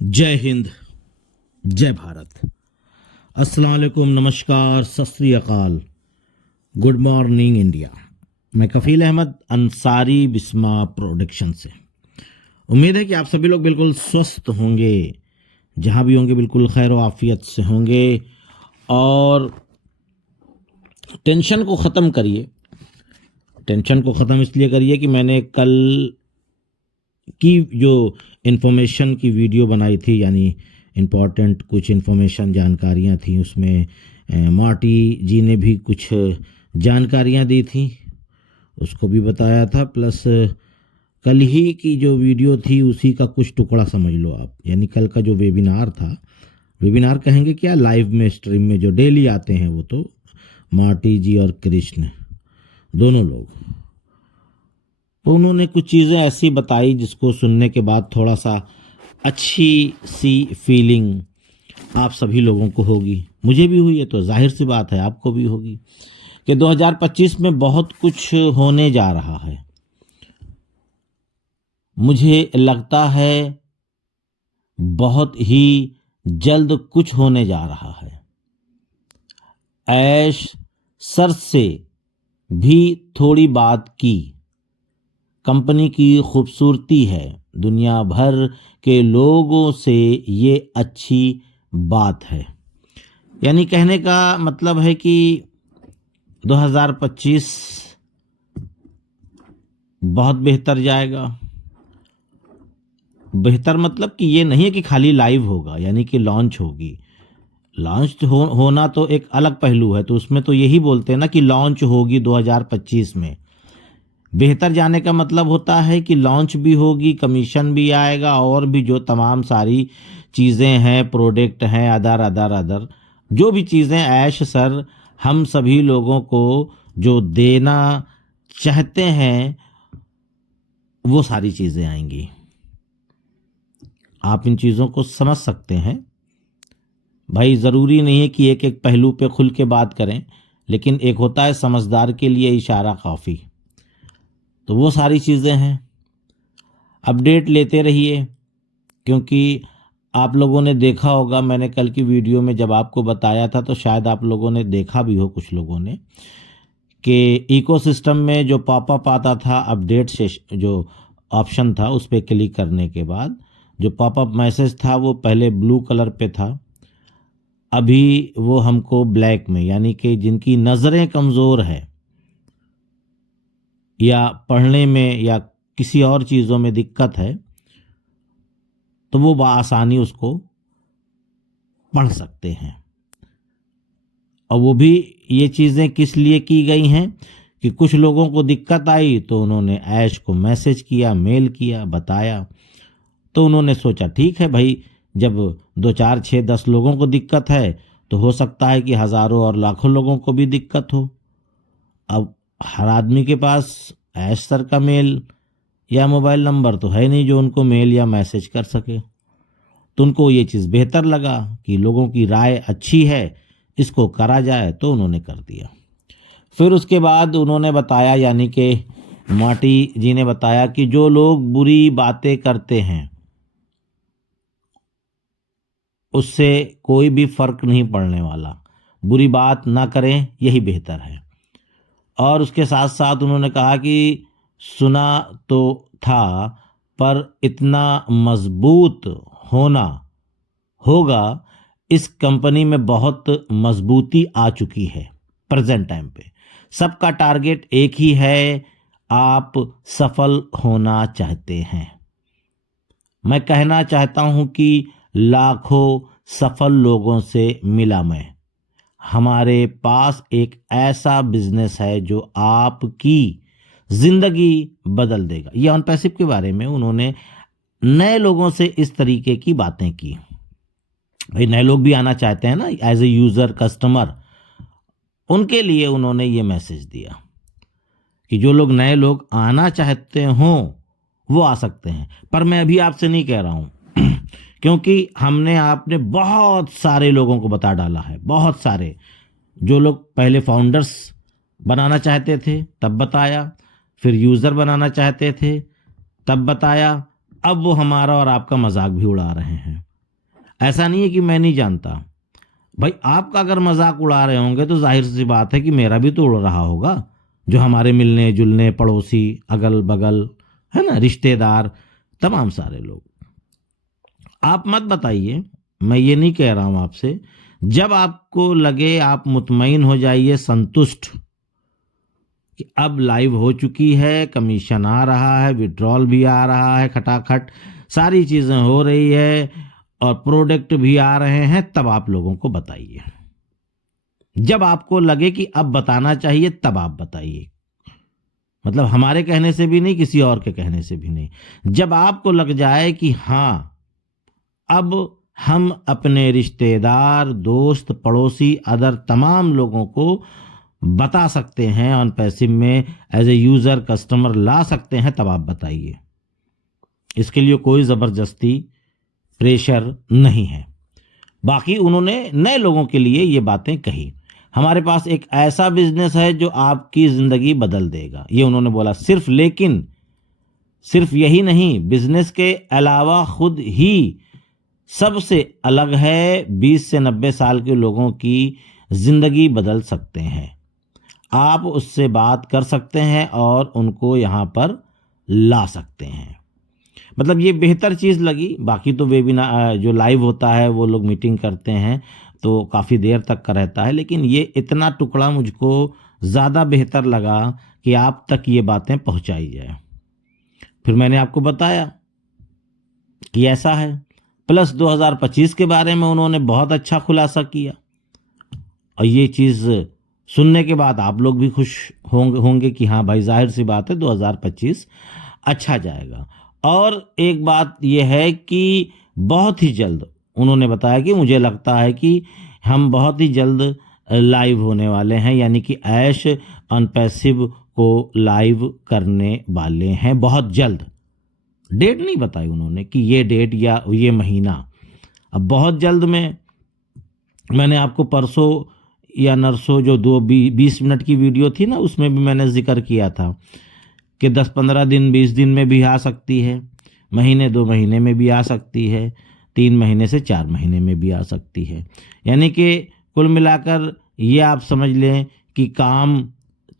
जय हिंद, जय भारत। अस्सलाम वालेकुम, नमस्कार, सत श्री अकाल, गुड मॉर्निंग इंडिया। मैं कफ़ील अहमद अंसारी बिस्मा प्रोडक्शन से। उम्मीद है कि आप सभी लोग बिल्कुल स्वस्थ होंगे, जहाँ भी होंगे बिल्कुल खैर व आफियत से होंगे। और टेंशन को ख़त्म करिए। टेंशन को ख़त्म इसलिए करिए कि मैंने कल की जो इन्फॉर्मेशन की वीडियो बनाई थी, यानी इम्पॉर्टेंट कुछ इन्फॉर्मेशन जानकारियाँ थी, उसमें मार्टी जी ने भी कुछ जानकारियाँ दी थी, उसको भी बताया था। प्लस कल ही की जो वीडियो थी उसी का कुछ टुकड़ा समझ लो आप, यानी कल का जो वेबिनार था, वेबिनार कहेंगे क्या, लाइव में स्ट्रीम में जो डेली आते हैं वो तो मार्टी जी और कृष्ण दोनों लोग, तो उन्होंने कुछ चीज़ें ऐसी बताई जिसको सुनने के बाद थोड़ा सा अच्छी सी फीलिंग आप सभी लोगों को होगी, मुझे भी हुई है, तो जाहिर सी बात है आपको भी होगी कि 2025 में बहुत कुछ होने जा रहा है। मुझे लगता है बहुत ही जल्द कुछ होने जा रहा है। ऐश सर से भी थोड़ी बात की। कंपनी की खूबसूरती है, दुनिया भर के लोगों से ये अच्छी बात है। यानी कहने का मतलब है कि 2025 बहुत बेहतर जाएगा। बेहतर मतलब कि ये नहीं है कि खाली लाइव होगा, यानी कि लॉन्च होगी। लॉन्च होना तो एक अलग पहलू है, तो उसमें तो यही बोलते हैं ना कि लॉन्च होगी 2025 में। बेहतर जाने का मतलब होता है कि लॉन्च भी होगी, कमीशन भी आएगा, और भी जो तमाम सारी चीज़ें हैं, प्रोडक्ट हैं, अदर अदर अदर जो भी चीज़ें ऐश सर हम सभी लोगों को जो देना चाहते हैं वो सारी चीज़ें आएंगी। आप इन चीज़ों को समझ सकते हैं भाई। ज़रूरी नहीं है कि एक एक पहलू पे खुल के बात करें, लेकिन एक होता है समझदार के लिए इशारा काफ़ी। तो वो सारी चीज़ें हैं, अपडेट लेते रहिए, क्योंकि आप लोगों ने देखा होगा, मैंने कल की वीडियो में जब आपको बताया था तो शायद आप लोगों ने देखा भी हो, कुछ लोगों ने, कि इकोसिस्टम में जो पॉपअप आता था अपडेट से, जो ऑप्शन था उस पर क्लिक करने के बाद जो पॉपअप मैसेज था वो पहले ब्लू कलर पे था, अभी वो हमको ब्लैक में, यानी कि जिनकी नज़रें कमज़ोर है या पढ़ने में या किसी और चीज़ों में दिक्कत है, तो वो बआसानी उसको पढ़ सकते हैं। और वो भी ये चीज़ें किस लिए की गई हैं कि कुछ लोगों को दिक्कत आई तो उन्होंने ऐश को मैसेज किया, मेल किया, बताया, तो उन्होंने सोचा ठीक है भाई, जब 2 4 6 10 लोगों को दिक्कत है तो हो सकता है कि हज़ारों और लाखों लोगों को भी दिक्कत हो। अब हर आदमी के पास ऐश सर का मेल या मोबाइल नंबर तो है नहीं जो उनको मेल या मैसेज कर सके, तो उनको ये चीज़ बेहतर लगा कि लोगों की राय अच्छी है, इसको करा जाए, तो उन्होंने कर दिया। फिर उसके बाद उन्होंने बताया, यानी कि मार्टी जी ने बताया कि जो लोग बुरी बातें करते हैं उससे कोई भी फर्क नहीं पड़ने वाला, बुरी बात ना करें, यही बेहतर है। और उसके साथ साथ उन्होंने कहा कि सुना तो था पर इतना मजबूत होना होगा, इस कंपनी में बहुत मजबूती आ चुकी है प्रेजेंट टाइम पे। सबका टारगेट एक ही है, आप सफल होना चाहते हैं। मैं कहना चाहता हूं कि लाखों सफल लोगों से मिला मैं। हमारे पास एक ऐसा बिजनेस है जो आपकी जिंदगी बदल देगा। ये ऑन पैसिव के बारे में उन्होंने नए लोगों से इस तरीके की बातें की। भाई नए लोग भी आना चाहते हैं ना, एज ए यूजर कस्टमर, उनके लिए उन्होंने ये मैसेज दिया कि जो लोग नए लोग आना चाहते हों वो आ सकते हैं। पर मैं अभी आपसे नहीं कह रहा हूं क्योंकि हमने आपने बहुत सारे लोगों को बता डाला है, बहुत सारे जो लोग पहले फाउंडर्स बनाना चाहते थे तब बताया, फिर यूज़र बनाना चाहते थे तब बताया, अब वो हमारा और आपका मजाक भी उड़ा रहे हैं। ऐसा नहीं है कि मैं नहीं जानता। भाई आपका अगर मजाक उड़ा रहे होंगे तो जाहिर सी बात है कि मेरा भी तो उड़ रहा होगा, जो हमारे मिलने जुलने पड़ोसी अगल बगल है ना, रिश्तेदार, तमाम सारे लोग। आप मत बताइए, मैं ये नहीं कह रहा हूं आपसे। जब आपको लगे आप मुतमईन हो जाइए, संतुष्ट कि अब लाइव हो चुकी है, कमीशन आ रहा है, विड्रॉल भी आ रहा है, खटाखट सारी चीजें हो रही है और प्रोडक्ट भी आ रहे हैं, तब आप लोगों को बताइए। जब आपको लगे कि अब बताना चाहिए तब आप बताइए, मतलब हमारे कहने से भी नहीं, किसी और के कहने से भी नहीं। जब आपको लग जाए कि हाँ अब हम अपने रिश्तेदार, दोस्त, पड़ोसी, अदर तमाम लोगों को बता सकते हैं, ऑन पैसिव में एज ए यूजर कस्टमर ला सकते हैं, तब आप बताइए। इसके लिए कोई जबरदस्ती प्रेशर नहीं है। बाकी उन्होंने नए लोगों के लिए ये बातें कही। हमारे पास एक ऐसा बिजनेस है जो आपकी जिंदगी बदल देगा, ये उन्होंने बोला। सिर्फ, लेकिन सिर्फ यही नहीं, बिजनेस के अलावा खुद ही सबसे अलग है। 20 से 90 साल के लोगों की जिंदगी बदल सकते हैं। आप उससे बात कर सकते हैं और उनको यहाँ पर ला सकते हैं। मतलब ये बेहतर चीज़ लगी। बाकी तो वेबिनार जो लाइव होता है वो लोग मीटिंग करते हैं तो काफ़ी देर तक का रहता है, लेकिन ये इतना टुकड़ा मुझको ज़्यादा बेहतर लगा कि आप तक ये बातें पहुंचाई जाए। फिर मैंने आपको बताया कि ऐसा है। प्लस 2025 के बारे में उन्होंने बहुत अच्छा खुलासा किया और ये चीज़ सुनने के बाद आप लोग भी खुश होंगे कि हाँ भाई, जाहिर सी बात है 2025 अच्छा जाएगा। और एक बात यह है कि बहुत ही जल्द उन्होंने बताया कि मुझे लगता है कि हम बहुत ही जल्द लाइव होने वाले हैं, यानी कि ऐश ऑन पैसिव को लाइव करने वाले हैं बहुत जल्द। डेट नहीं बताई उन्होंने कि ये डेट या ये महीना, अब बहुत जल्द में। मैंने आपको परसों या नरसों जो 20 मिनट की वीडियो थी ना, उसमें भी मैंने जिक्र किया था कि 10-15 दिन 20 दिन में भी आ सकती है, महीने 2 महीने में भी आ सकती है, 3 महीने से 4 महीने में भी आ सकती है। यानी कि कुल मिलाकर ये आप समझ लें कि काम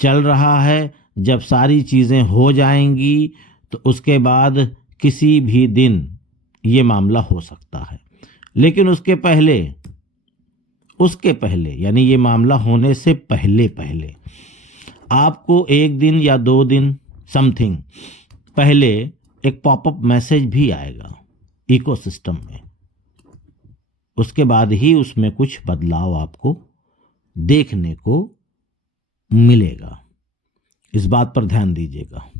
चल रहा है। जब सारी चीज़ें हो जाएंगी तो उसके बाद किसी भी दिन ये मामला हो सकता है। लेकिन उसके पहले यानी ये मामला होने से पहले आपको 1 दिन या 2 दिन समथिंग पहले एक पॉपअप मैसेज भी आएगा इकोसिस्टम में। उसके बाद ही उसमें कुछ बदलाव आपको देखने को मिलेगा। इस बात पर ध्यान दीजिएगा।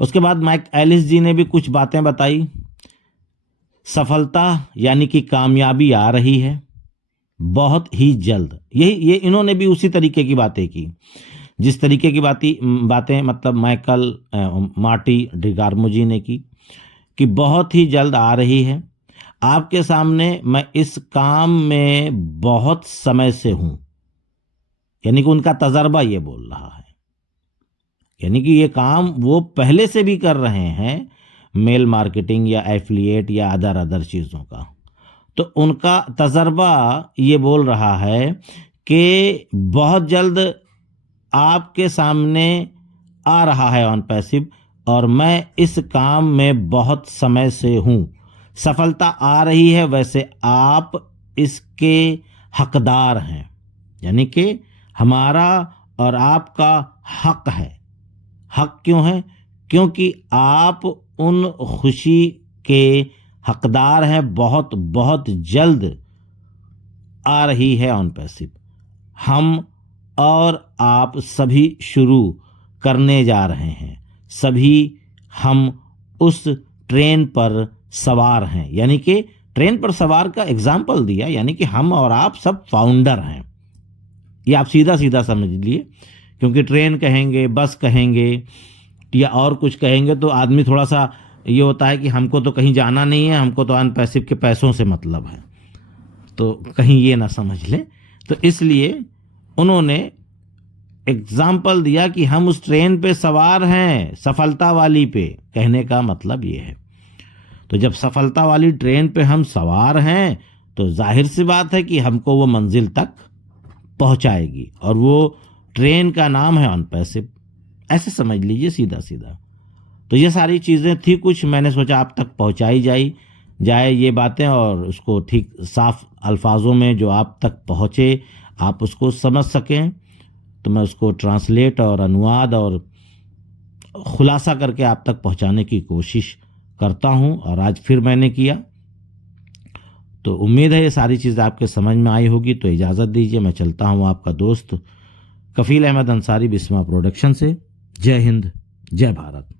उसके बाद माइक एलिस जी ने भी कुछ बातें बताई। सफलता यानी कि कामयाबी आ रही है बहुत ही जल्द। ये इन्होंने भी उसी तरीके की बातें की जिस तरीके की बातें मतलब मार्टी डिगार्मो जी ने की, कि बहुत ही जल्द आ रही है आपके सामने। मैं इस काम में बहुत समय से हूं, यानी कि उनका तजर्बा ये बोल रहा है, यानी कि ये काम वो पहले से भी कर रहे हैं, मेल मार्केटिंग या एफिलिएट या अदर चीज़ों का। तो उनका तजर्बा ये बोल रहा है कि बहुत जल्द आपके सामने आ रहा है ऑन पैसिव, और मैं इस काम में बहुत समय से हूँ। सफलता आ रही है, वैसे आप इसके हकदार हैं, यानी कि हमारा और आपका हक है। हक क्यों है? क्योंकि आप उन खुशी के हकदार हैं। बहुत बहुत जल्द आ रही है ऑन पैसिव। हम और आप सभी शुरू करने जा रहे हैं। सभी हम उस ट्रेन पर सवार हैं, यानी कि ट्रेन पर सवार का एग्जाम्पल दिया, यानी कि हम और आप सब फाउंडर हैं। ये आप सीधा सीधा समझ लिए, क्योंकि ट्रेन कहेंगे, बस कहेंगे या और कुछ कहेंगे तो आदमी थोड़ा सा ये होता है कि हमको तो कहीं जाना नहीं है, हमको तो अनपैसिव के पैसों से मतलब है, तो कहीं ये ना समझ लें। तो इसलिए उन्होंने एग्जाम्पल दिया कि हम उस ट्रेन पे सवार हैं, सफलता वाली पे। कहने का मतलब ये है, तो जब सफलता वाली ट्रेन पे हम सवार हैं तो जाहिर सी बात है कि हमको वो मंजिल तक पहुंचाएगी, और वो ट्रेन का नाम है ऑन पैसिव, ऐसे समझ लीजिए सीधा सीधा। तो ये सारी चीज़ें थी कुछ, मैंने सोचा आप तक पहुंचाई जाए ये बातें, और उसको ठीक साफ अल्फाजों में जो आप तक पहुँचे आप उसको समझ सकें, तो मैं उसको ट्रांसलेट और अनुवाद और खुलासा करके आप तक पहुंचाने की कोशिश करता हूं, और आज फिर मैंने किया। तो उम्मीद है ये सारी चीज़ें आपके समझ में आई होगी। तो इजाज़त दीजिए, मैं चलता हूं, आपका दोस्त कफील अहमद अंसारी, बिस्मा प्रोडक्शन से। जय हिंद, जय भारत।